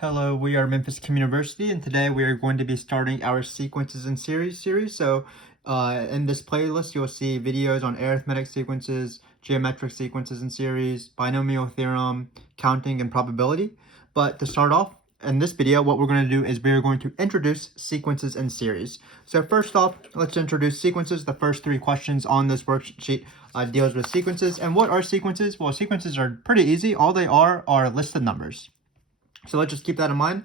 Hello, we are Memphis Community University, and today we are going to be starting our sequences in series. So, in this playlist, you'll see videos on arithmetic sequences, geometric sequences in series, binomial theorem, counting, and probability. But to start off, in this video, what we're going to do is we are going to introduce sequences in series. So first off, let's introduce sequences. The first three questions on this worksheet deals with sequences. And what are sequences? Well, sequences are pretty easy. All they are listed numbers. So let's just keep that in mind.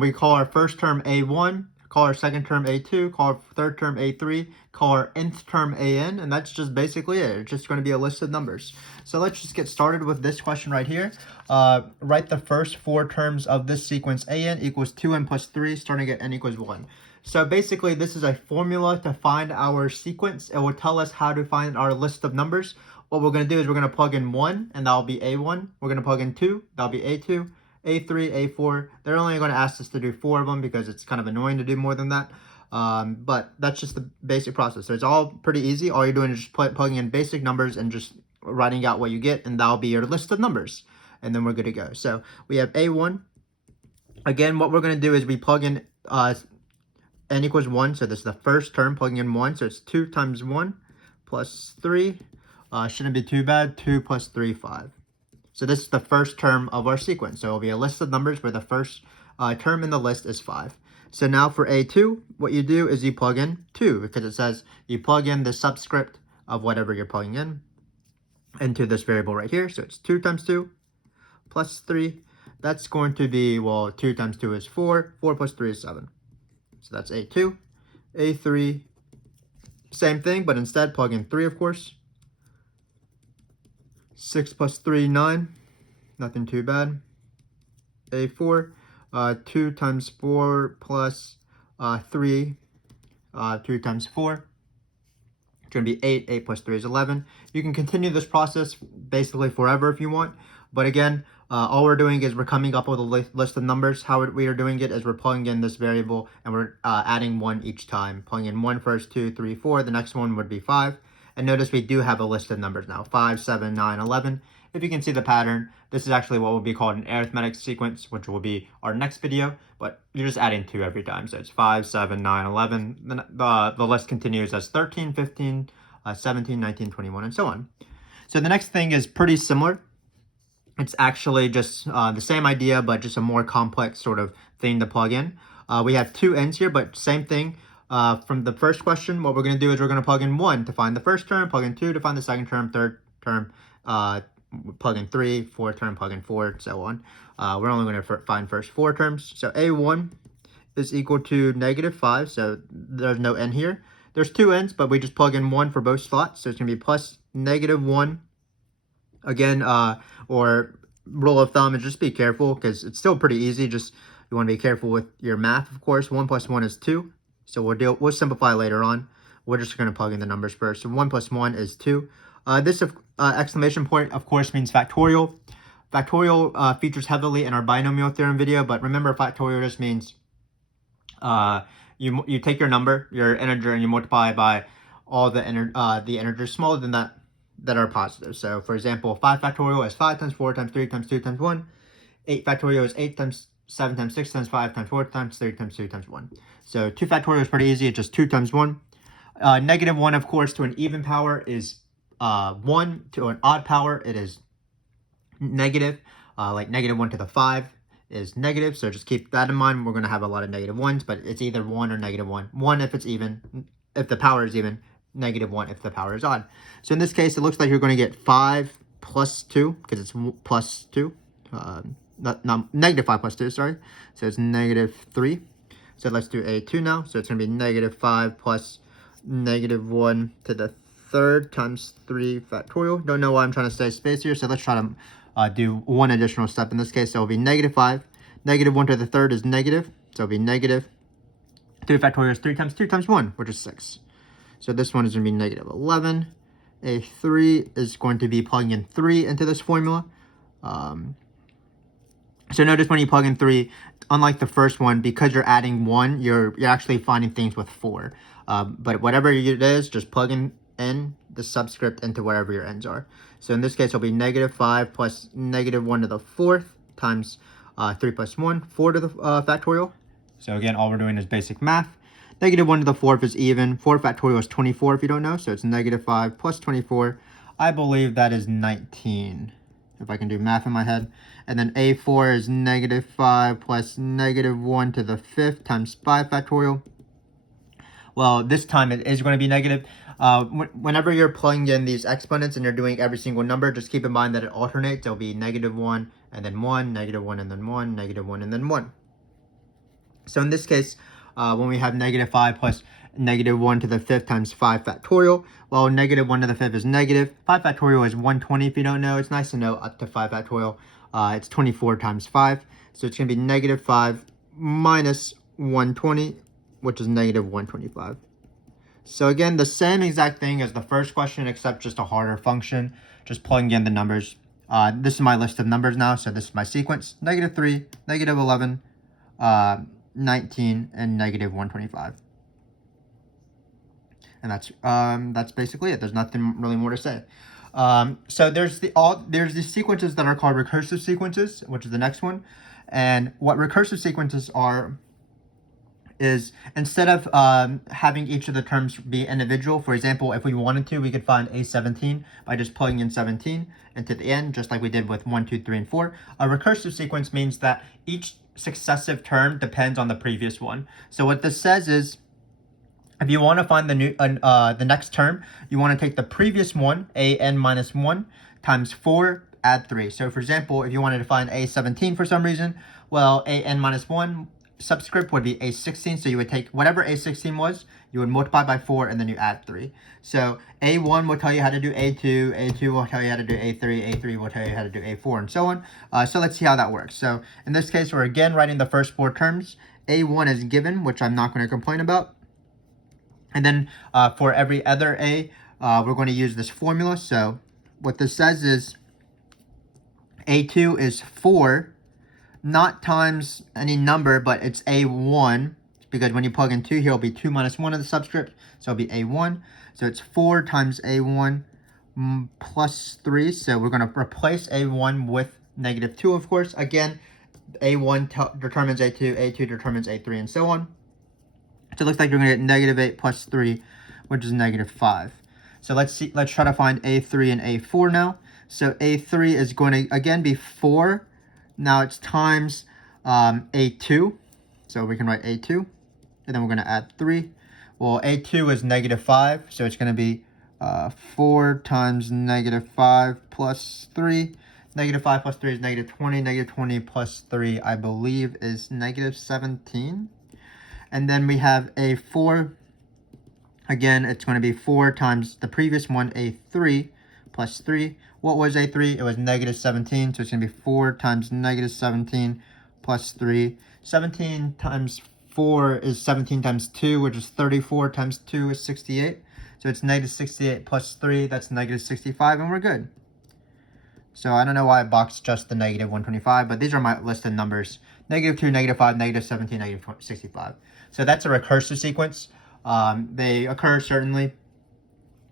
We call our first term A1, call our second term A2, call our third term A3, call our nth term AN, and that's just basically it. It's just going to be a list of numbers. So let's just get started with this question right here. Write the first four terms of this sequence. AN equals 2n plus 3, starting at n equals 1. So basically, this is a formula to find our sequence. It will tell us how to find our list of numbers. What we're going to do is we're going to plug in 1, and that'll be A1. We're going to plug in 2, that'll be A2. A3, A4. They're only going to ask us to do 4 of them because it's kind of annoying to do more than that. But that's just the basic process. So it's all pretty easy. All you're doing is just plugging in basic numbers and just writing out what you get, and that'll be your list of numbers. And then we're good to go. So we have A1. Again, what we're going to do is we plug in n equals 1. So this is the first term, plugging in 1. So it's 2 times 1 plus 3. Shouldn't be too bad. 2 plus 3, 5. So this is the first term of our sequence. So it'll be a list of numbers where the first term in the list is 5. So now for A2, what you do is you plug in 2 because it says you plug in the subscript of whatever you're plugging in into this variable right here. So it's 2 times 2 plus 3. That's going to be, well, 2 times 2 is 4. 4 plus 3 is 7. So that's A2. A3, same thing, but instead plug in 3, of course. 6 plus 3, 9. Nothing too bad. A4, 2 times 4 plus 3, 2 times 4. It's going to be 8. 8 plus 3 is 11. You can continue this process basically forever if you want. But again, all we're doing is we're coming up with a list of numbers. How we are doing it is we're plugging in this variable and we're adding 1 each time. Plugging in 1 first, 2, 3, 4. The next one would be 5. And notice we do have a list of numbers now, 5, 7, 9, 11. If you can see the pattern, this is actually what will be called an arithmetic sequence, which will be our next video, but you're just adding 2 every time. So it's 5, 7, 9, 11. Then the list continues as 13, 15, 17, 19, 21, and so on. So the next thing is pretty similar. It's actually just the same idea, but just a more complex sort of thing to plug in. We have 2 n's here, but same thing. From the first question, what we're going to do is we're going to plug in 1 to find the first term, plug in 2 to find the second term, third term, plug in 3, fourth term, plug in 4, so on. We're only going to find first 4 terms. So A1 is equal to -5, so there's no n here. There's 2 n's, but we just plug in 1 for both slots, so it's going to be plus -1. Again, or rule of thumb is just be careful because it's still pretty easy. Just you want to be careful with your math, of course. 1 plus 1 is 2. So we'll simplify later on. We're just going to plug in the numbers first. So 1 plus 1 is 2. This exclamation point, of course, means factorial. Factorial features heavily in our binomial theorem video, but remember factorial just means you take your number, your integer, and you multiply by all the integers smaller than that are positive. So for example, 5 factorial is 5 times 4 times 3 times 2 times 1. 8 factorial is 8 times 7 times 6 times 5 times 4 times 3 times 2 times 1. So 2 factorial is pretty easy. It's just 2 times 1. -1, of course, to an even power is 1. To an odd power, it is negative. Like -1 to the 5 is negative. So just keep that in mind. We're going to have a lot of -1s, but it's either 1 or -1. 1 if it's even, if the power is even. -1 if the power is odd. So in this case, it looks like you're going to get 5 plus 2 because it's plus 2. Not -5 plus 2, sorry. So it's -3. So let's do A2 now. So it's going to be -5 plus -1 to the third times 3 factorial. Don't know why I'm trying to stay space here. So let's try to do one additional step. In this case, so it'll be -5. -1 to the third is negative. So it'll be -3 factorial is 3 times 2 times 1, which is 6. So this one is going to be -11. A3 is going to be plugging in 3 into this formula. So notice when you plug in 3, unlike the first one, because you're adding 1, you're actually finding things with 4. But whatever it is, just plug in the subscript into wherever your n's are. So in this case, it'll be -5 plus -1 to the 4th times 3 plus 1, 4 to the factorial. So again, all we're doing is basic math. Negative 1 to the 4th is even. 4 factorial is 24 if you don't know. So it's negative 5 plus 24. I believe that is 19, if I can do math in my head. And then A4 is negative 5 plus negative 1 to the 5th times 5 factorial. Well, this time it is going to be negative. Whenever you're plugging in these exponents and you're doing every single number, just keep in mind that it alternates. It'll be negative 1 and then 1, negative 1 and then 1, negative 1 and then 1. So in this case, when we have negative 5 plus negative 1 to the 5th times 5 factorial, well, negative 1 to the 5th is negative. 5 factorial is 120 if you don't know. It's nice to know up to 5 factorial. It's 24 times 5. So it's going to be negative 5 minus 120, which is negative 125. So again, the same exact thing as the first question, except just a harder function, just plugging in the numbers. This is my list of numbers now, so this is my sequence: negative 3, negative 11, 19, and negative 125. And that's basically it. There's nothing really more to say. So there's these sequences that are called recursive sequences, which is the next one. And what recursive sequences are is, instead of having each of the terms be individual, for example, if we wanted to, we could find A17 by just plugging in 17 into the end, just like we did with 1, 2, 3, and 4. A recursive sequence means that each successive term depends on the previous one. So what this says is, if you want to find the next term, you want to take the previous one, an minus 1, times 4, add 3. So for example, if you wanted to find A17 for some reason, well, an minus 1 subscript would be A16, so you would take whatever A16 was, you would multiply by 4, and then you add 3. So A1 will tell you how to do A2, A2 will tell you how to do A3, A3 will tell you how to do A4, and so on. So let's see how that works. So in this case, we're again writing the first 4 terms. A1 is given, which I'm not going to complain about. And then for every other A, we're going to use this formula. So what this says is A2 is 4, not times any number, but it's A1, because when you plug in 2 here, it'll be 2 minus 1 of the subscript, so it'll be A1. So it's 4 times A1 plus 3, so we're going to replace A1 with negative 2, of course. Again, A1 determines A2, A2 determines A3, and so on. So it looks like you're going to get negative 8 plus 3, which is negative 5. So let's try to find A3 and A4 now. So A3 is going to, again, be 4. Now it's times A2, so we can write A2, and then we're going to add 3. Well, A2 is negative 5, so it's going to be 4 times negative 5 plus 3. Negative 5 plus 3 is negative 20. Negative 20 plus 3, I believe, is negative 17. And then we have A4. Again, it's going to be 4 times the previous one, A3, plus 3. What was A3? It was negative 17, so it's going to be 4 times negative 17 plus 3. 17 times 4 is 17 times 2, which is 34, times 2 is 68. So it's negative 68 plus 3, that's negative 65, and we're good. So I don't know why I boxed just the negative 125, but these are my listed numbers. Negative 2, negative 5, negative 17, negative 65. So that's a recursive sequence. They occur certainly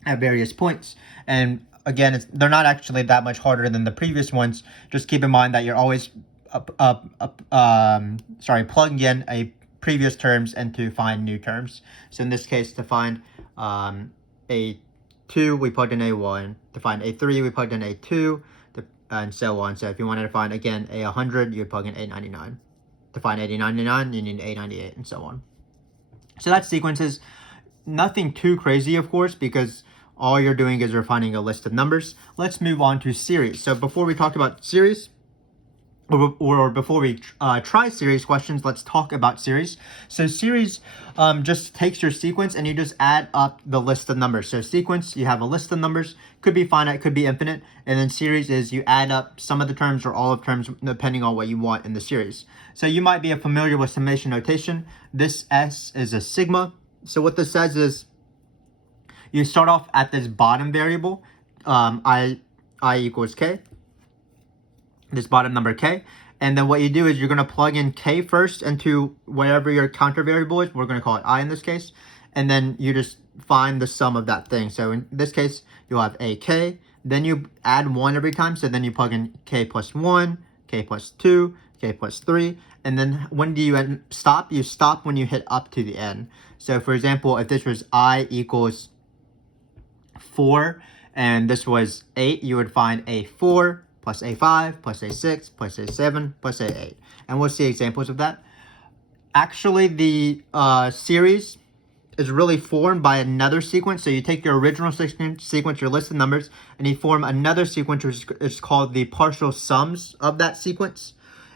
at various points. And again, they're not actually that much harder than the previous ones. Just keep in mind that you're always plugging in a previous terms and to find new terms. So in this case, to find A2, we plugged in A1. To find A3, we plugged in A2, and so on. So if you wanted to find, again, A100, you would plug in A99. To find A99, you need A98, and so on. So that's sequences. Nothing too crazy, of course, because all you're doing is you're finding a list of numbers. Let's move on to series. So before we talk about series, or before we try series questions, let's talk about series. So series just takes your sequence and you just add up the list of numbers. So sequence, you have a list of numbers, could be finite, could be infinite, and then series is you add up some of the terms or all of terms depending on what you want in the series. So you might be familiar with summation notation. This S is a sigma. So what this says is you start off at this bottom variable, I equals k, this bottom number k, and then what you do is you're going to plug in k first into whatever your counter variable is. We're going to call it I in this case, and then you just find the sum of that thing. So in this case, you'll have ak, then you add 1 every time, so then you plug in k plus 1, k plus 2, okay, plus 3. And then when do you stop? You stop when you hit up to the end. So for example, if this was I equals 4 and this was 8, you would find A4 plus A5 plus A6 plus A7 plus A8. And we'll see examples of that. Actually, the series is really formed by another sequence. So you take your original sequence, your list of numbers, and you form another sequence, which is called the partial sums of that sequence.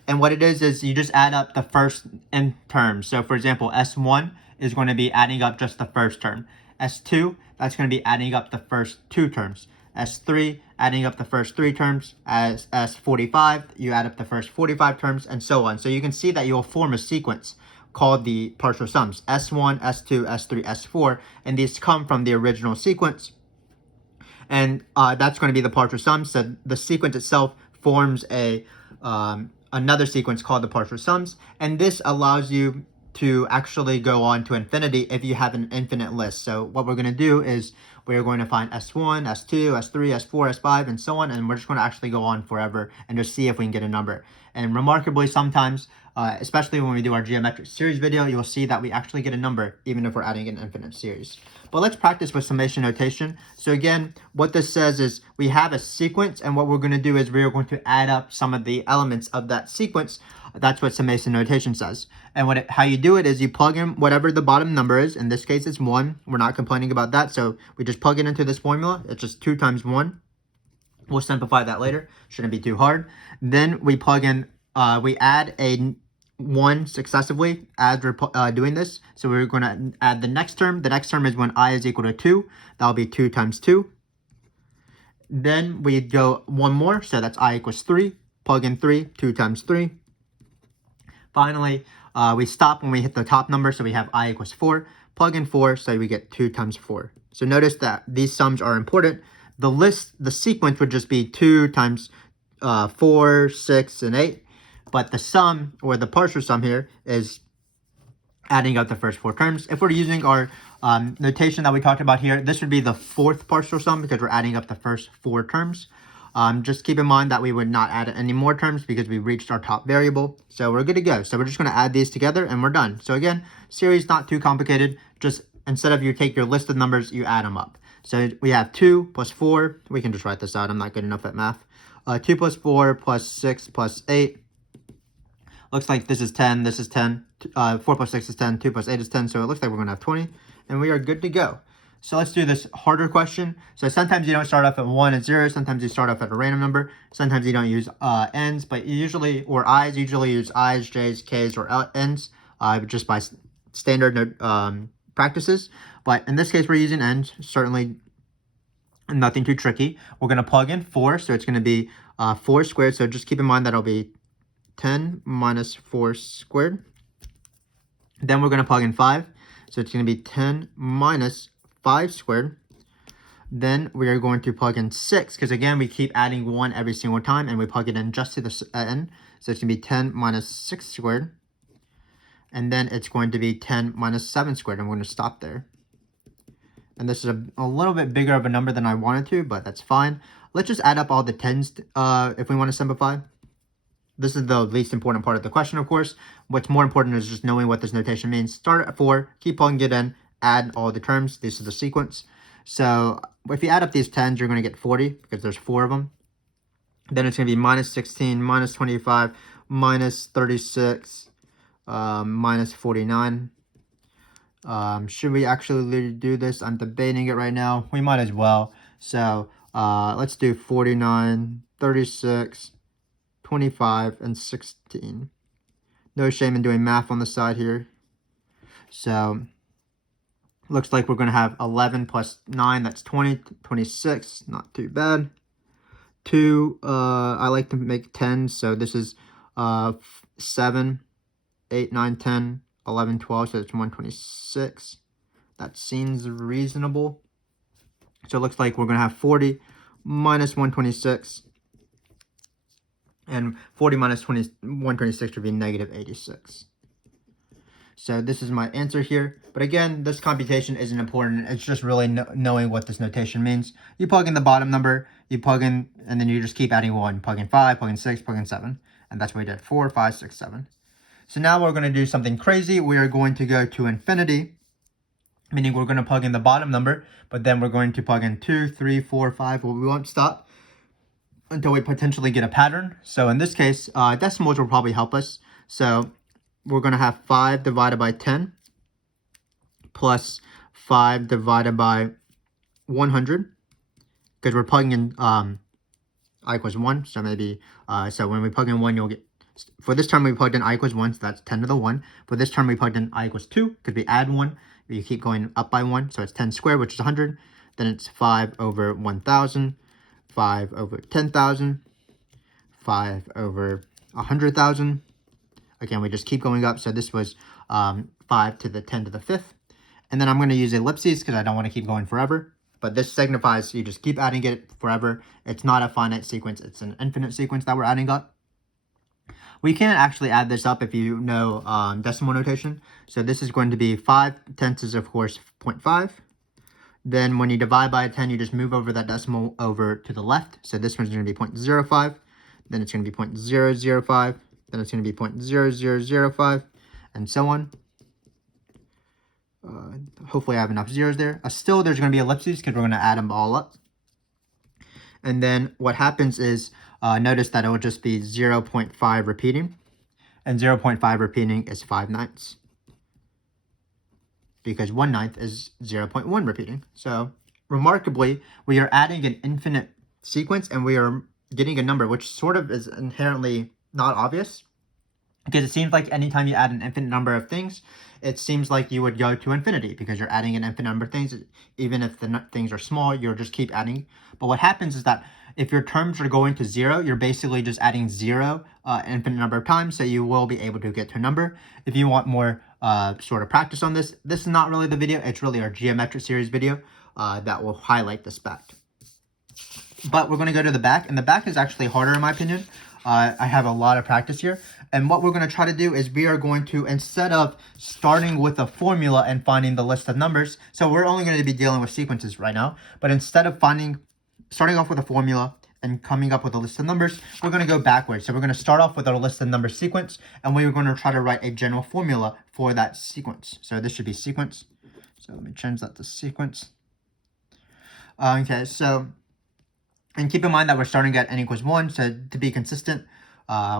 And what it is you just add up the first n terms. So for example, S1 is going to be adding up just the first term. S2, that's going to be adding up the first 2 terms. S3, adding up the first 3 terms. As S45, you add up the first 45 terms, and so on. So you can see that you'll form a sequence called the partial sums, S1, S2, S3, S4, and these come from the original sequence. And that's going to be the partial sums. So the sequence itself forms a another sequence called the partial sums, and this allows you to actually go on to infinity if you have an infinite list. So what we're going to do is we're going to find S1, S2, S3, S4, S5, and so on, and we're just going to actually go on forever and just see if we can get a number. And remarkably, sometimes, especially when we do our geometric series video, you'll see that we actually get a number even if we're adding an infinite series. But let's practice with summation notation. So again, what this says is we have a sequence, and what we're going to do is we're going to add up some of the elements of that sequence. That's what summation notation says. And how you do it is you plug in whatever the bottom number is. In this case, it's 1. We're not complaining about that, so we just plug it into this formula. It's just 2 times 1. We'll simplify that later. Shouldn't be too hard. Then we plug in, we add a 1 successively as we're doing this. So we're going to add the next term. The next term is when I is equal to 2. That'll be 2 times 2. Then we go one more, so that's I equals 3. Plug in 3, 2 times 3. Finally, we stop when we hit the top number, so we have I equals 4. Plug in 4, so we get 2 times 4. So notice that these sums are important. The sequence would just be 2 times 4, 6, and 8. But the sum, or the partial sum here, is adding up the first 4 terms. If we're using our notation that we talked about here, this would be the 4th partial sum because we're adding up the first 4 terms. Just keep in mind that we would not add any more terms because we reached our top variable. So we're good to go. So we're just going to add these together and we're done. So again, series not too complicated. Just instead of you take your list of numbers, you add them up. So we have 2 plus 4. We can just write this out. I'm not good enough at math. 2 plus 4 plus 6 plus 8. Looks like this is 10. This is 10. 4 plus 6 is 10. 2 plus 8 is 10. So it looks like we're going to have 20. And we are good to go. So let's do this harder question. So sometimes you don't start off at 1 and 0. Sometimes you start off at a random number. Sometimes you don't use n's, but you usually, or i's, usually use i's, j's, k's, or n's just by standard practices. But in this case, we're using n's. Certainly nothing too tricky. We're going to plug in 4. So it's going to be 4 squared. So just keep in mind that it'll be 10 minus 4 squared. Then we're going to plug in 5. So it's going to be 10 minus 5 squared. Then we are going to plug in 6 because again we keep adding 1 every single time and we plug it in just to the end. So it's going to be 10 minus 6 squared. And then it's going to be 10 minus 7 squared. I'm going to stop there. And this is a little bit bigger of a number than I wanted to, but that's fine. Let's just add up all the 10s if we want to simplify. This is the least important part of the question, of course. What's more important is just knowing what this notation means. Start at 4, keep plugging it in, add all the terms. This is the sequence. So if you add up these 10s, you're going to get 40 because there's 4 of them. Then it's going to be minus 16, minus 25, minus 36, minus 49. Should we actually do this? I'm debating it right now. We might as well. So let's do 49, 36, 25, and 16. No shame in doing math on the side here. So looks like we're going to have 11 plus 9, that's 20, 26, not too bad. 2, I like to make 10, so this is 7, 8, 9, 10, 11, 12, so it's 126. That seems reasonable. So it looks like we're going to have 40 minus 126. And 40 minus 126 would be negative 86. So this is my answer here. But again, this computation isn't important. It's just really knowing what this notation means. You plug in the bottom number, you plug in, and then you just keep adding 1. Plug in 5, plug in 6, plug in 7. And that's what we did, 4, 5, 6, 7. So now we're going to do something crazy. We are going to go to infinity, meaning we're going to plug in the bottom number, but then we're going to plug in 2, 3, 4, 5. Well, we won't stop until we potentially get a pattern. So in this case, decimals will probably help us. So we're going to have 5 divided by 10 plus 5 divided by 100, because we're plugging in I equals 1. So maybe, so when we plug in 1, you'll get, for this term we plugged in I equals 1, so that's 10 to the 1. For this term we plugged in I equals 2, because we add 1. You keep going up by 1, so it's 10 squared, which is 100. Then it's 5 over 1,000, 5 over 10,000, 5 over 100,000. Again, we just keep going up, so this was 5 to the 10 to the 5th. And then I'm going to use ellipses because I don't want to keep going forever. But this signifies you just keep adding it forever. It's not a finite sequence. It's an infinite sequence that we're adding up. We can actually add this up if you know decimal notation. So this is going to be 5/10 is, of course, 0.5. Then when you divide by 10, you just move over that decimal over to the left. So this one's going to be 0.05. Then it's going to be 0.005. Then it's going to be 0.0005, and so on. Hopefully I have enough zeros there. Still, there's going to be ellipses because we're going to add them all up. And then what happens is, notice that it will just be 0.5 repeating. And 0.5 repeating is 5/9. Because 1/9 is 0.1 repeating. So, remarkably, we are adding an infinite sequence and we are getting a number, which sort of is inherently not obvious. Because it seems like anytime you add an infinite number of things, it seems like you would go to infinity because you're adding an infinite number of things. Even if the things are small, you'll just keep adding. But what happens is that if your terms are going to 0, you're basically just adding 0 infinite number of times, so you will be able to get to a number. If you want more sort of practice on this, this is not really the video. It's really our geometric series video that will highlight this fact. But we're going to go to the back, and the back is actually harder in my opinion. I have a lot of practice here. And what we're going to try to do is we are going to, instead of starting with a formula and finding the list of numbers, so we're only going to be dealing with sequences right now, but instead of starting off with a formula and coming up with a list of numbers, we're going to go backwards. So we're going to start off with our list of numbers sequence, and we're going to try to write a general formula for that sequence. So this should be sequence. So let me change that to sequence. Okay, so, and keep in mind that we're starting at n equals 1, so to be consistent,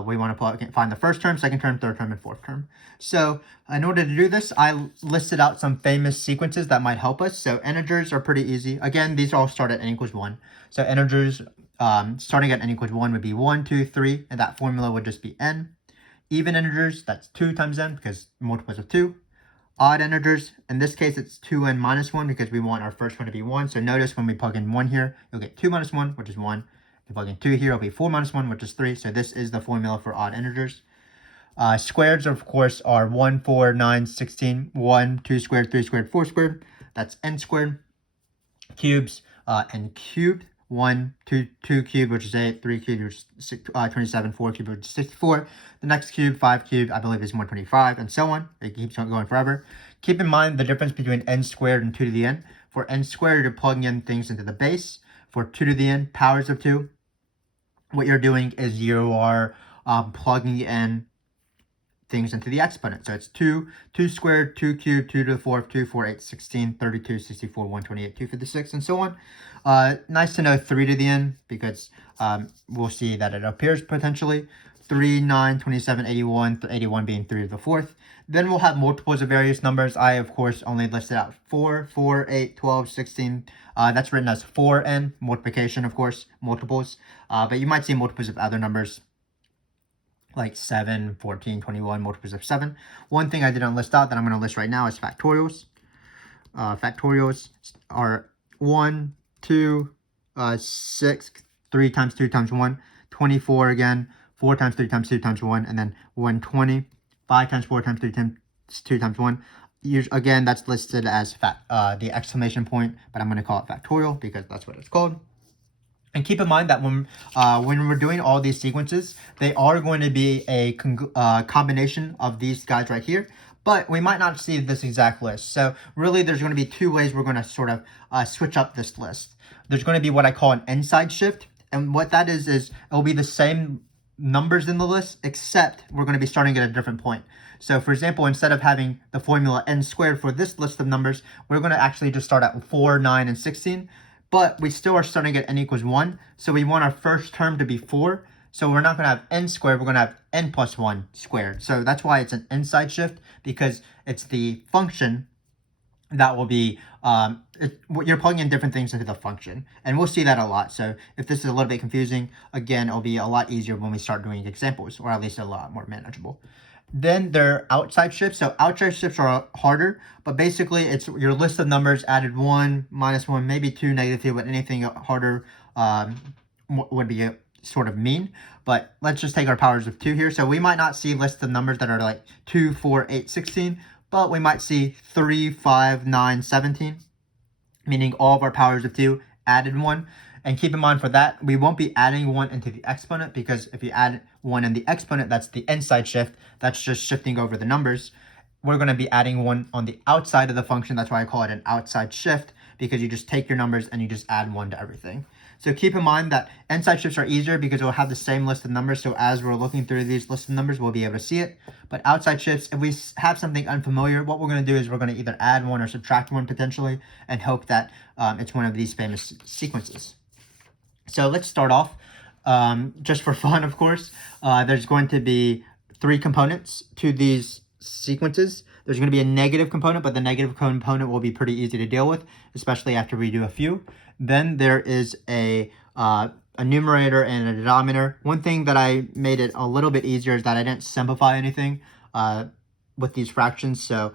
we want to find the first term, second term, third term, and fourth term. So in order to do this, I listed out some famous sequences that might help us. So integers are pretty easy. Again, these all start at n equals 1. So integers starting at n equals 1 would be 1, 2, 3, and that formula would just be n. Even integers, that's 2 times n because multiples of 2. Odd integers, in this case it's 2n minus 1 because we want our first one to be 1. So notice when we plug in 1 here, you'll get 2 minus 1, which is 1. If plug in 2 here, it'll be 4 minus 1, which is 3. So this is the formula for odd integers. Squares, of course, are 1, 4, 9, 16, 1, 2 squared, 3 squared, 4 squared. That's n squared. Cubes, n cubed. 1, 2 cubed, which is 8, 3 cubed, which is 27, 4 cubed, which is 64. The next cube, 5 cubed, I believe is 125, and so on. It keeps on going forever. Keep in mind the difference between n squared and 2 to the n. For n squared, you're plugging in things into the base. For 2 to the n, powers of 2, what you're doing is you are plugging in things into the exponent. So it's 2 squared, 2 cubed, 2 to the 4th, 2, 4, 8, 16, 32, 64, 128, 256, and so on. Nice to know 3 to the n because we'll see that it appears potentially. 3, 9, 27, 81, 81 being 3 to the 4th. Then we'll have multiples of various numbers. I, of course, only listed out 4, 4, 8, 12, 16. That's written as 4n, multiplication, of course, multiples. But you might see multiples of other numbers like 7, 14, 21, multiples of 7. One thing I didn't list out that I'm going to list right now is factorials. Factorials are 1, 2, 6, 3 times 2 times 1, 24 again, 4 times 3 times 2 times 1, and then 120, 5 times 4 times 3 times 2 times 1. Again, that's listed as the exclamation point, but I'm going to call it factorial because that's what it's called. And keep in mind that when we're doing all these sequences, they are going to be a combination of these guys right here, but we might not see this exact list. So really, there's going to be 2 ways we're going to sort of switch up this list. There's going to be what I call an inside shift, and what that is it'll be the same numbers in the list, except we're going to be starting at a different point. So for example, instead of having the formula n squared for this list of numbers, we're going to actually just start at 4, 9, and 16. But we still are starting at n equals 1. So we want our first term to be 4. So we're not going to have n squared, we're going to have n plus 1 squared. So that's why it's an inside shift, because it's the function that will be, you're plugging in different things into the function. And we'll see that a lot. So if this is a little bit confusing, again, it'll be a lot easier when we start doing examples, or at least a lot more manageable. Then there are outside shifts. So outside shifts are harder, but basically it's your list of numbers added 1, -1, maybe 2, -2, but anything harder would be sort of mean. But let's just take our powers of 2 here. So we might not see lists of numbers that are like 2, 4, 8, 16, but we might see 3, 5, 9, 17, meaning all of our powers of 2 added 1. And keep in mind for that, we won't be adding 1 into the exponent, because if you add 1 in the exponent, that's the inside shift. That's just shifting over the numbers. We're going to be adding 1 on the outside of the function. That's why I call it an outside shift, because you just take your numbers and you just add 1 to everything. So keep in mind that inside shifts are easier because we'll have the same list of numbers. So as we're looking through these list of numbers, we'll be able to see it. But outside shifts, if we have something unfamiliar, what we're going to do is we're going to either add 1 or subtract 1 potentially, and hope that it's one of these famous sequences. So let's start off, just for fun, of course. There's going to be 3 components to these sequences. There's going to be a negative component, but the negative component will be pretty easy to deal with, especially after we do a few. Then there is a numerator and a denominator. One thing that I made it a little bit easier is that I didn't simplify anything with these fractions. So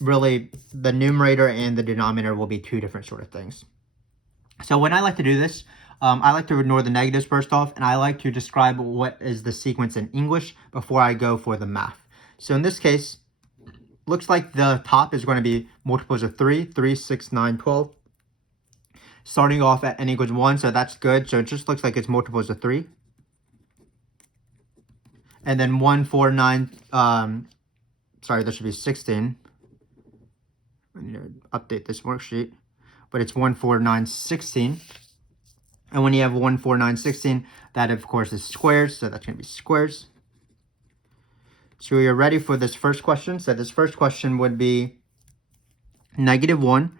really, the numerator and the denominator will be 2 different sort of things. So when I like to do this, I like to ignore the negatives first off, and I like to describe what is the sequence in English before I go for the math. So in this case, looks like the top is going to be multiples of 3, 3, 6, 9, 12. Starting off at n equals 1, so that's good. So it just looks like it's multiples of 3. And then 1, 4, 9, sorry, there should be 16. I need to update this worksheet. But it's 1, 4, 9, 16. And when you have 1, 4, 9, 16, that of course is squares, so that's going to be squares. So we are ready for this first question. So this first question would be -1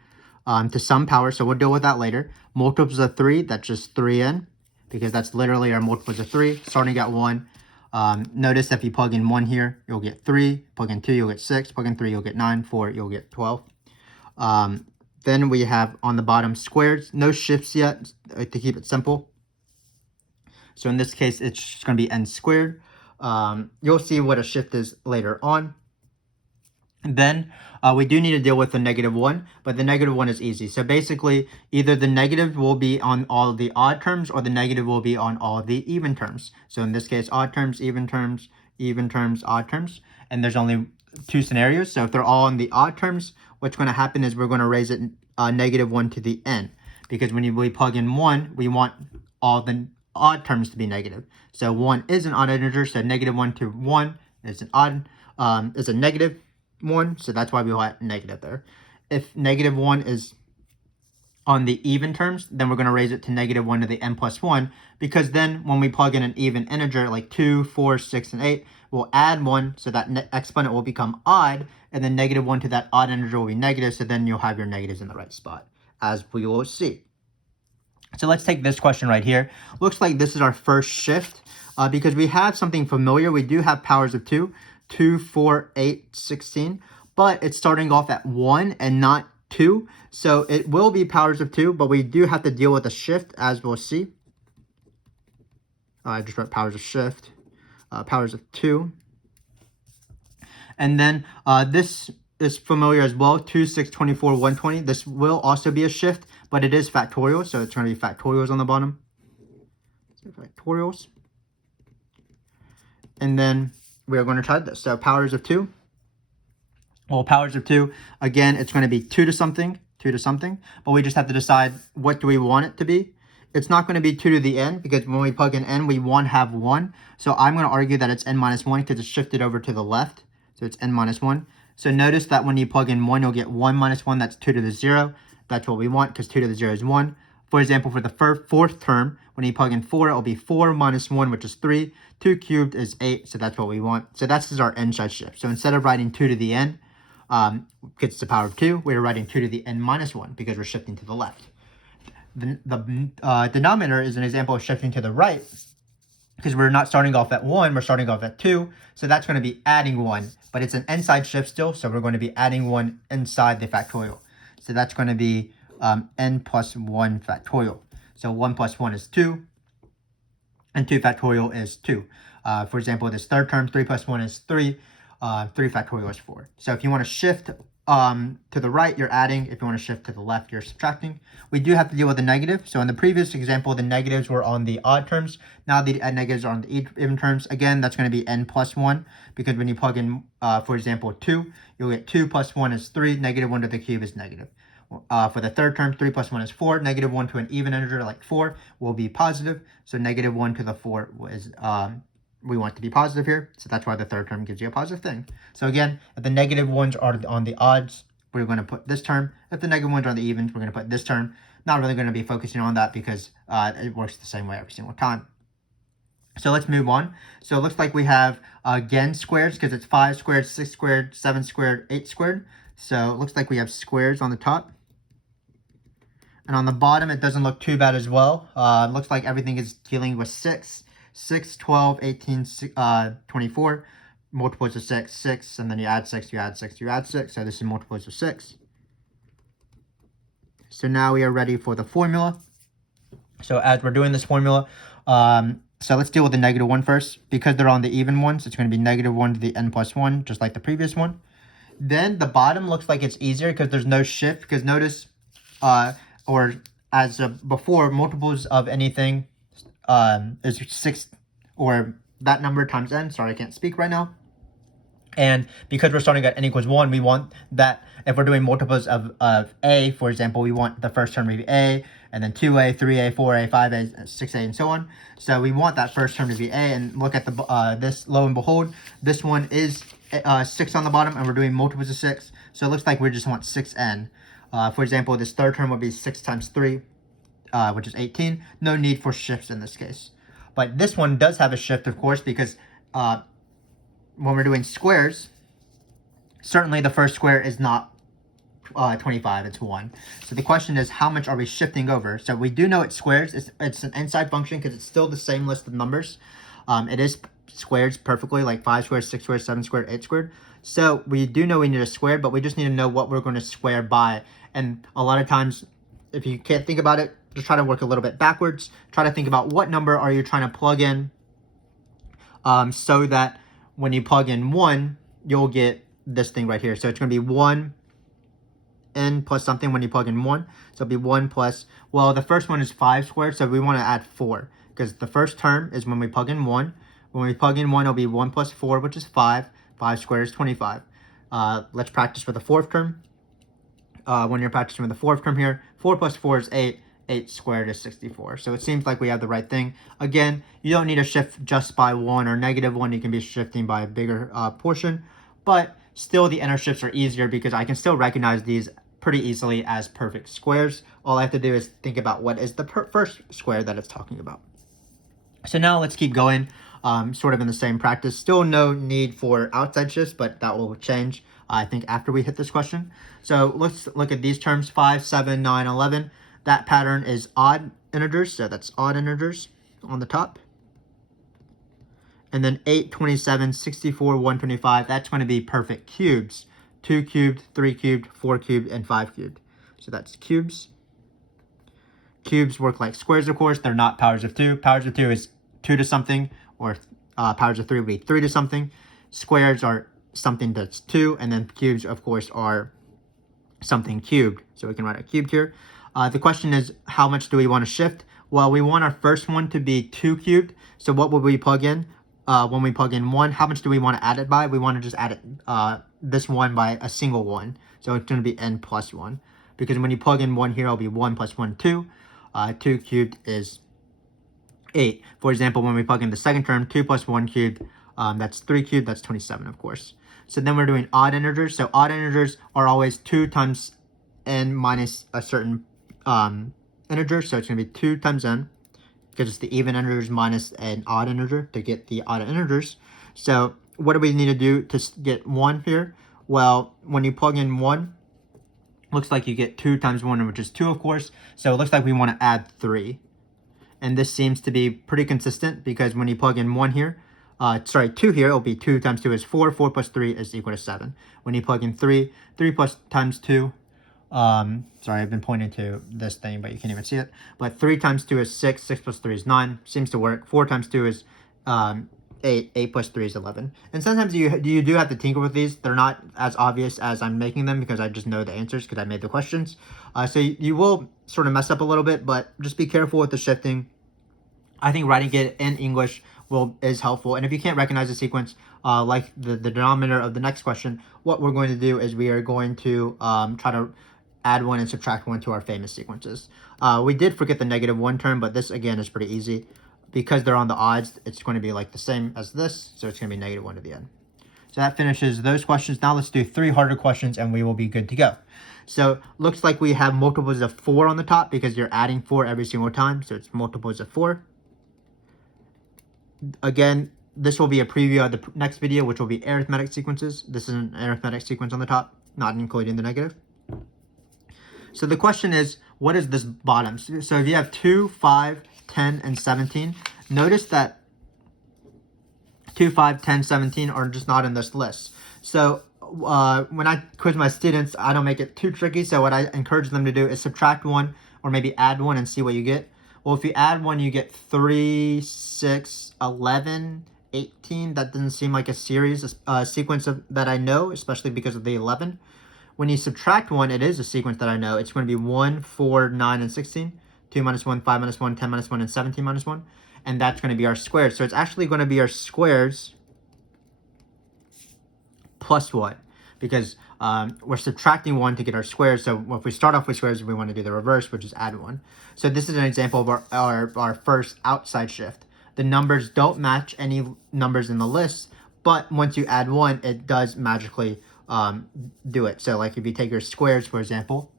to some power, so we'll deal with that later. Multiples of 3, that's just 3n, because that's literally our multiples of 3, starting at 1. Notice if you plug in 1 here, you'll get 3. Plug in 2, you'll get 6. Plug in 3, you'll get 9. 4, you'll get 12. Then we have on the bottom squares, no shifts yet to keep it simple. So in this case, it's just going to be n squared. You'll see what a shift is later on. And then we do need to deal with the -1, but the -1 is easy. So basically, either the negative will be on all of the odd terms, or the negative will be on all of the even terms. So in this case, odd terms, even terms, odd terms. And there's only 2 scenarios. So if they're all in the odd terms, what's going to happen is we're going to raise it -1 to the n. Because when we plug in 1, we want all the odd terms to be negative. So 1 is an odd integer, so -1 to 1 is an odd, is a -1, so that's why we want negative there. If -1 is on the even terms, then we're going to raise it to -1 to the n plus 1, because then when we plug in an even integer like 2, 4, 6, and 8, we'll add 1, so that exponent will become odd, and then -1 to that odd integer will be negative, so then you'll have your negatives in the right spot, as we will see. So let's take this question right here. Looks like this is our first shift, because we have something familiar. We do have powers of 2, 2, 4, 8, 16, but it's starting off at 1 and not 2. So it will be powers of 2, but we do have to deal with a shift, as we'll see. I just wrote powers of shift, powers of 2. And then this is familiar as well, 2, 6, 24, 120. This will also be a shift, but it is factorial, so it's going to be factorials on the bottom. So factorials. And then we are going to try this. So powers of 2. Well, powers of 2, again, it's going to be 2 to something, but we just have to decide what do we want it to be. It's not going to be 2 to the n, because when we plug in n, we want to have 1. So I'm going to argue that it's n minus 1 because it's shifted over to the left. So it's n minus 1. So notice that when you plug in 1, you'll get 1 minus 1. That's 2 to the 0. That's what we want, because 2 to the 0 is 1. For example, for the fourth term, When you plug in 4, it'll be 4 minus 1, which is 3. 2 cubed is 8, so that's what we want. So that's our n-side shift. So instead of writing 2 to the n, gets the power of 2, we're writing 2 to the n minus 1 because we're shifting to the left. The denominator is an example of shifting to the right because we're not starting off at 1, we're starting off at 2. So that's going to be adding 1, but it's an n-side shift still, so we're going to be adding 1 inside the factorial. So that's going to be n plus 1 factorial. So 1 plus 1 is 2, and 2 factorial is 2. For example, this third term, 3 plus 1 is 3. 3 factorial is 4. So if you want to shift to the right, you're adding. If you want to shift to the left, you're subtracting. We do have to deal with the negative. So in the previous example, the negatives were on the odd terms. Now the negatives are on the even terms. Again, that's going to be n plus 1, because when you plug in, for example, 2, you'll get 2 plus 1 is 3. Negative 1 to the cube is negative. For the third term, 3 plus 1 is 4. Negative 1 to an even integer like 4 will be positive. So negative 1 to the 4 is, we want to be positive here. So that's why the third term gives you a positive thing. So again, if the negative ones are on the odds, we're going to put this term. If the negative ones are on the evens, we're going to put this term. Not really going to be focusing on that because it works the same way every single time. So let's move on. So it looks like we have, again, squares because it's 5 squared, 6 squared, 7 squared, 8 squared. So it looks like we have squares on the top. And on the bottom, it doesn't look too bad as well. It looks like everything is dealing with 6. 6, 12, 18, 24. Multiples of 6, 6. And then you add 6, you add 6, you add 6. So this is multiples of 6. So now we are ready for the formula. So as we're doing this formula, so let's deal with the negative 1 first. Because they're on the even ones, it's going to be negative 1 to the n plus 1, just like the previous one. Then the bottom looks like it's easier because there's no shift. Because notice, or as before, multiples of anything is 6, or that number times n. Sorry, I can't speak right now. And because we're starting at n equals 1, we want that if we're doing multiples of a, for example, we want the first term to be a, and then 2a, 3a, 4a, 5a, 6a, and so on. So we want that first term to be a, and look at the this, lo and behold, this one is 6 on the bottom, and we're doing multiples of 6. So it looks like we just want 6n. For example, this third term would be 6 times 3, which is 18. No need for shifts in this case. But this one does have a shift, of course, because when we're doing squares, certainly the first square is not 25, it's 1. So the question is, how much are we shifting over? So we do know it's squares. It's an inside function because it's still the same list of numbers. It is squares perfectly, like 5 squared, 6 squared, 7 squared, 8 squared. So we do know we need a square, but we just need to know what we're going to square by. And a lot of times, if you can't think about it, just try to work a little bit backwards. Try to think about what number are you trying to plug in so that when you plug in 1, you'll get this thing right here. So it's going to be 1 n plus something when you plug in 1. So it'll be 1 plus, well, the first one is 5 squared, so we want to add 4. Because the first term is when we plug in 1. When we plug in 1, it'll be 1 plus 4, which is 5. 5 squared is 25. Let's practice with the fourth term. When you're practicing with the fourth term here, 4 plus 4 is 8. 8 squared is 64. So it seems like we have the right thing. Again, you don't need to shift just by 1 or negative 1. You can be shifting by a bigger portion. But still, the inner shifts are easier because I can still recognize these pretty easily as perfect squares. All I have to do is think about what is the first square that it's talking about. So now let's keep going, sort of in the same practice. Still no need for outside shifts, but that will change, I think, after we hit this question. So let's look at these terms, 5, 7, 9, 11. That pattern is odd integers, so that's odd integers on the top. And then 8, 27, 64, 125, that's going to be perfect cubes. 2 cubed, 3 cubed, 4 cubed, and 5 cubed. So that's cubes. Cubes work like squares, of course. They're not powers of 2. Powers of 2 is 2 to something, or powers of 3 would be 3 to something. Squares are something that's 2, and then cubes, of course, are something cubed. So we can write a cubed here. The question is, how much do we want to shift? Well, we want our first one to be 2 cubed. So what would we plug in? When we plug in 1, how much do we want to add it by? We want to just add it, this 1 by a single 1. So it's going to be n plus 1. Because when you plug in 1 here, it'll be 1 plus 1, 2. 2 cubed is 8. For example, when we plug in the second term, 2 plus 1 cubed, that's 3 cubed, that's 27, of course. So then we're doing odd integers. So odd integers are always 2 times n minus a certain integer. So it's going to be 2 times n because it's the even integers minus an odd integer to get the odd integers. So what do we need to do to get 1 here? Well, when you plug in 1, looks like you get 2 times 1, which is 2, of course. So it looks like we want to add 3. And this seems to be pretty consistent because when you plug in 1 here, 2 here, it'll be 2 times 2 is 4. 4 plus 3 is equal to 7. When you plug in 3, 3 plus times 2, sorry, I've been pointing to this thing, but you can't even see it. But 3 times 2 is 6. 6 plus 3 is 9. Seems to work. 4 times 2 is 8. 8 plus 3 is 11. And sometimes you do have to tinker with these. They're not as obvious as I'm making them because I just know the answers because I made the questions. So you will sort of mess up a little bit, but just be careful with the shifting. I think writing it in English is helpful. And if you can't recognize the sequence, like the denominator of the next question, what we're going to do is we are going to try to add 1 and subtract 1 to our famous sequences. We did forget the -1 term, but this again is pretty easy. Because they're on the odds, it's going to be like the same as this, so it's going to be -1 to the end. So that finishes those questions. Now let's do 3 harder questions and we will be good to go. So looks like we have multiples of 4 on the top because you're adding 4 every single time, so it's multiples of 4. Again, this will be a preview of the next video, which will be arithmetic sequences. This is an arithmetic sequence on the top, not including the negative. So the question is, what is this bottom? So if you have 2, 5, 10, and 17, notice that 2, 5, 10, 17 are just not in this list. So when I quiz my students, I don't make it too tricky. So what I encourage them to do is subtract 1 or maybe add 1 and see what you get. Well, if you add 1, you get 3, 6, 11, 18. That doesn't seem like a series, sequence that I know, especially because of the 11. When you subtract 1, it is a sequence that I know. It's going to be 1, 4, 9, and 16. 2 minus 1, 5 minus 1, 10 minus 1, and 17 minus 1. And that's going to be our squares. So it's actually going to be our squares plus 1. Because we're subtracting 1 to get our squares. So if we start off with squares, we want to do the reverse, which is add 1. So this is an example of our first outside shift. The numbers don't match any numbers in the list, but once you add 1, it does magically do it. So like if you take your squares, for example,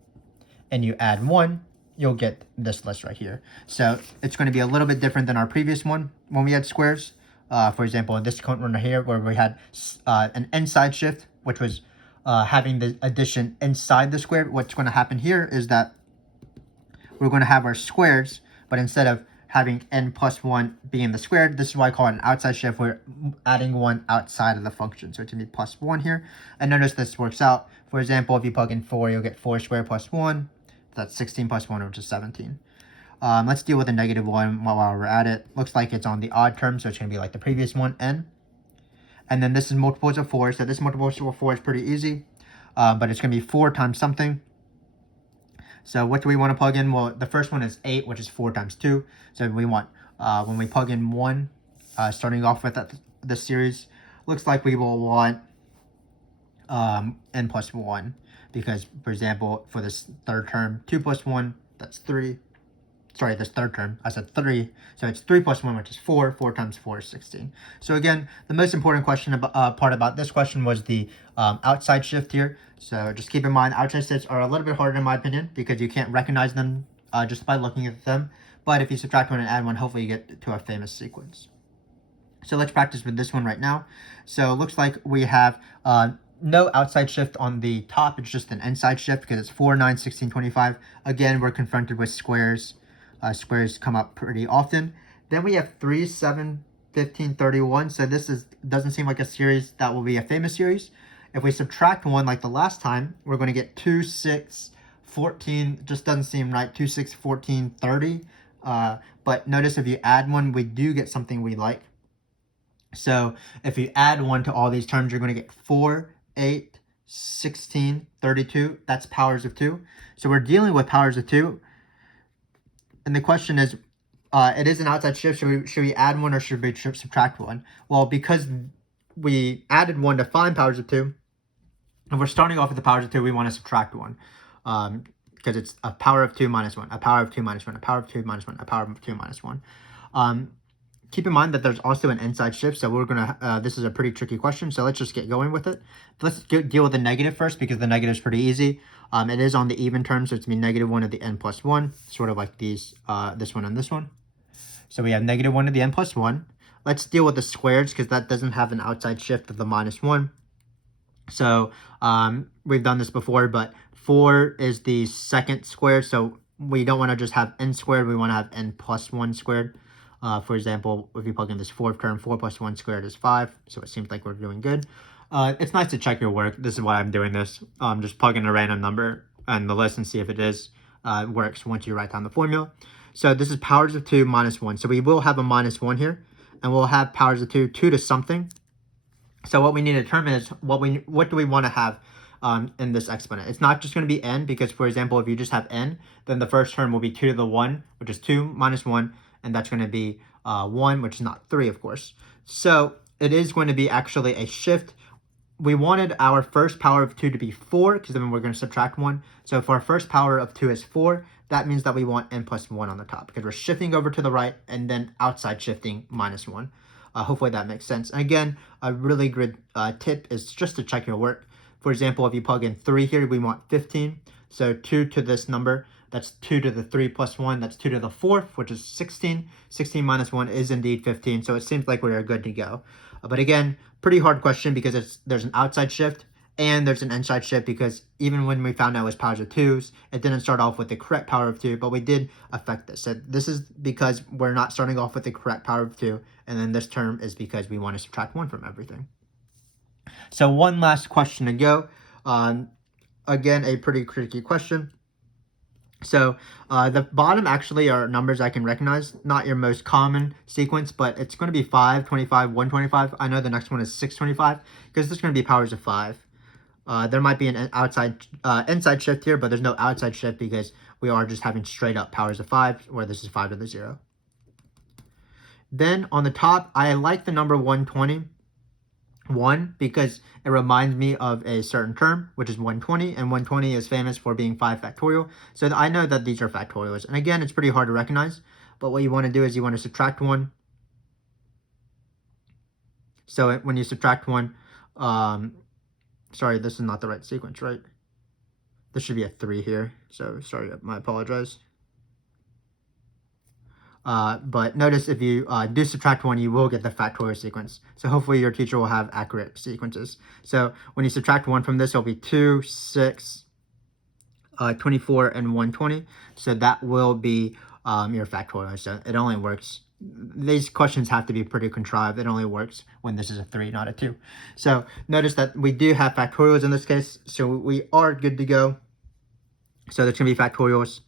and you add 1, you'll get this list right here. So it's going to be a little bit different than our previous one when we had squares. For example, in this one right here, where we had an inside shift, which was having the addition inside the square. What's going to happen here is that we're going to have our squares, but instead of having n plus 1 being the squared, this is why I call it an outside shift. We're adding 1 outside of the function. So it's going to be plus 1 here. And notice this works out. For example, if you plug in 4, you'll get 4 squared plus 1. That's 16 plus 1, which is 17. Let's deal with a -1 while we're at it. Looks like it's on the odd term, so it's going to be like the previous one, n. And then this is multiples of 4. So this multiples of 4 is pretty easy, but it's going to be 4 times something. So what do we want to plug in? Well, the first one is 8, which is 4 times 2. So we want, when we plug in 1, starting off with the series, looks like we will want n plus 1. Because, for example, for this third term, 2 plus 1, that's 3. Sorry, this third term, I said 3. So it's 3 plus 1, which is 4. 4 times 4 is 16. So again, the most important part about this question was the outside shift here. So just keep in mind, outside shifts are a little bit harder in my opinion because you can't recognize them just by looking at them. But if you subtract 1 and add 1, hopefully you get to a famous sequence. So let's practice with this one right now. So it looks like we have no outside shift on the top. It's just an inside shift because it's 4, 9, 16, 25. Again, we're confronted with squares. Squares come up pretty often. Then we have 3, 7, 15, 31. So this doesn't seem like a series that will be a famous series. If we subtract 1 like the last time, we're going to get 2, 6, 14. Just doesn't seem right. 2, 6, 14, 30. But notice if you add 1, we do get something we like. So if you add 1 to all these terms, you're going to get 4, 8, 16, 32. That's powers of 2. So we're dealing with powers of 2. And the question is, it is an outside shift. Should we add 1 or should we subtract 1? Well, because we added 1 to find powers of 2, if we're starting off with the powers of 2, we want to subtract 1. Because it's a power of 2 minus 1, a power of 2 minus 1, a power of 2 minus 1, a power of 2 minus 1. Keep in mind that there's also an inside shift, so we're going to, this is a pretty tricky question, so let's just get going with it. Let's deal with the negative first, because the negative is pretty easy. It is on the even term, so it's going to be -1 to the n plus 1, sort of like these, this one and this one. So we have -1 to the n plus 1. Let's deal with the squares because that doesn't have an outside shift of the -1. So we've done this before, but 4 is the second square. So we don't want to just have n squared. We want to have n plus 1 squared. For example, if you plug in this fourth term, 4 plus 1 squared is 5. So it seems like we're doing good. It's nice to check your work. This is why I'm doing this. Just plug in a random number and the list and see if it works once you write down the formula. So this is powers of 2 minus 1. So we will have a -1 here. And we'll have powers of 2 to something. So what we need to determine is what do we want to have in this exponent. It's not just going to be n, because, for example, if you just have n, then the first term will be 2 to the 1, which is 2 minus 1, and that's going to be 1, which is not 3, of course. So it is going to be actually a shift. We wanted our first power of 2 to be 4, because then we're going to subtract 1. So if our first power of 2 is 4, that means that we want n plus 1 on the top, because we're shifting over to the right and then outside shifting -1. Hopefully that makes sense. And again, a really good tip is just to check your work. For example, if you plug in 3 here, we want 15. So 2 to this number, that's 2 to the 3 plus 1, that's 2 to the 4th, which is 16. 16 minus 1 is indeed 15, so it seems like we are good to go. But again, pretty hard question because there's an outside shift and there's an inside shift, because even when we found out it was powers of 2s, it didn't start off with the correct power of 2, but we did affect this. So this is because we're not starting off with the correct power of 2, and then this term is because we want to subtract 1 from everything. So one last question to go. Again, a pretty tricky question. So the bottom actually are numbers I can recognize, not your most common sequence, but it's going to be 5, 25, 125. I know the next one is 625 because this is going to be powers of 5. There might be an inside shift here, but there's no outside shift because we are just having straight up powers of 5, where this is 5 to the 0. Then on the top, I like the number 120. 1 because it reminds me of a certain term, which is 120, and 120 is famous for being 5 factorial. So I know that these are factorials. And again, it's pretty hard to recognize, but what you want to do is you want to subtract 1. So when you subtract 1, sorry, this is not the right sequence, right? This should be a 3 here. So sorry, I apologize. But notice if you do subtract 1, you will get the factorial sequence. So hopefully your teacher will have accurate sequences. So when you subtract 1 from this, it'll be 2, 6, 24, and 120. So that will be your factorial. So it only works. These questions have to be pretty contrived. It only works when this is a 3, not a 2. So notice that we do have factorials in this case. So we are good to go. So there's going to be factorials.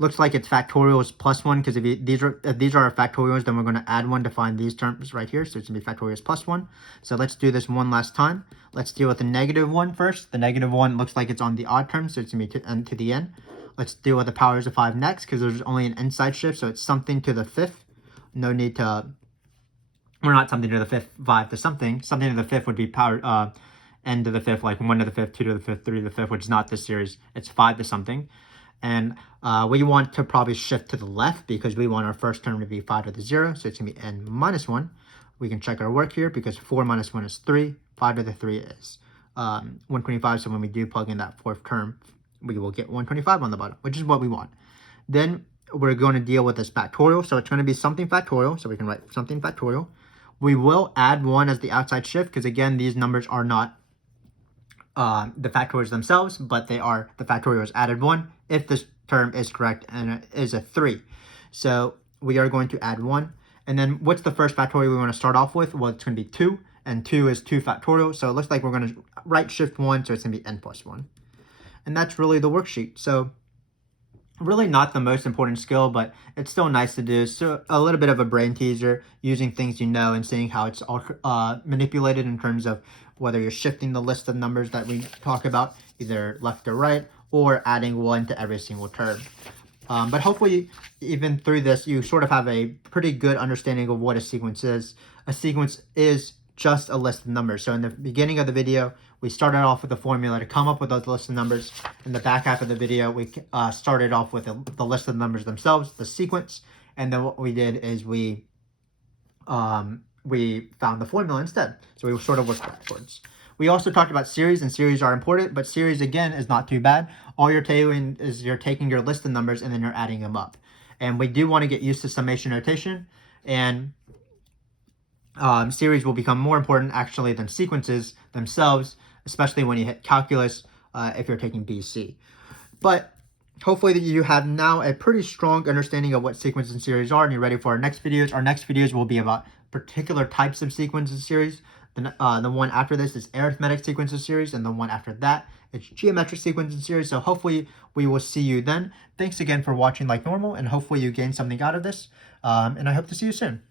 Looks like it's factorials plus 1, because if these are our factorials, then we're going to add 1 to find these terms right here. So it's going to be factorials plus 1. So let's do this one last time. Let's deal with the -1 first. The -1 looks like it's on the odd term, so it's going to be n to the n. Let's deal with the powers of 5 next, because there's only an inside shift, so it's something to the 5th. No need to, or not something to the 5th, 5 to something. Something to the 5th would be power n to the 5th, like 1 to the 5th, 2 to the 5th, 3 to the 5th, which is not this series. It's 5 to something. And we want to probably shift to the left because we want our first term to be 5 to the 0. So it's going to be n minus 1. We can check our work here because 4 minus 1 is 3. 5 to the 3 is 125. So when we do plug in that fourth term, we will get 125 on the bottom, which is what we want. Then we're going to deal with this factorial. So it's going to be something factorial. So we can write something factorial. We will add 1 as the outside shift because, again, these numbers are not the factorials themselves, but they are the factorials added 1 if this term is correct and it is a 3. So we are going to add 1. And then what's the first factorial we want to start off with? Well, it's going to be 2, and 2 is 2 factorial. So it looks like we're going to right shift 1, so it's going to be n plus 1. And that's really the worksheet. So really not the most important skill, but it's still nice to do. So a little bit of a brain teaser, using things you know and seeing how it's all manipulated in terms of whether you're shifting the list of numbers that we talk about, either left or right, or adding 1 to every single term. But hopefully, even through this, you sort of have a pretty good understanding of what a sequence is. A sequence is just a list of numbers. So in the beginning of the video, we started off with the formula to come up with those list of numbers. In the back half of the video, we started off with the list of numbers themselves, the sequence. And then what we did is we found the formula instead. So we sort of worked backwards. We also talked about series, and series are important, but series, again, is not too bad. All you're doing is you're taking your list of numbers and then you're adding them up. And we do want to get used to summation notation, and series will become more important actually than sequences themselves, especially when you hit calculus if you're taking BC. But hopefully you have now a pretty strong understanding of what sequences and series are, and you're ready for our next videos. Our next videos will be about particular types of sequences and series. The one after this is arithmetic sequences series, and the one after that it's geometric sequences series. So hopefully we will see you then. Thanks again for watching like normal, and hopefully you gained something out of this, and I hope to see you soon.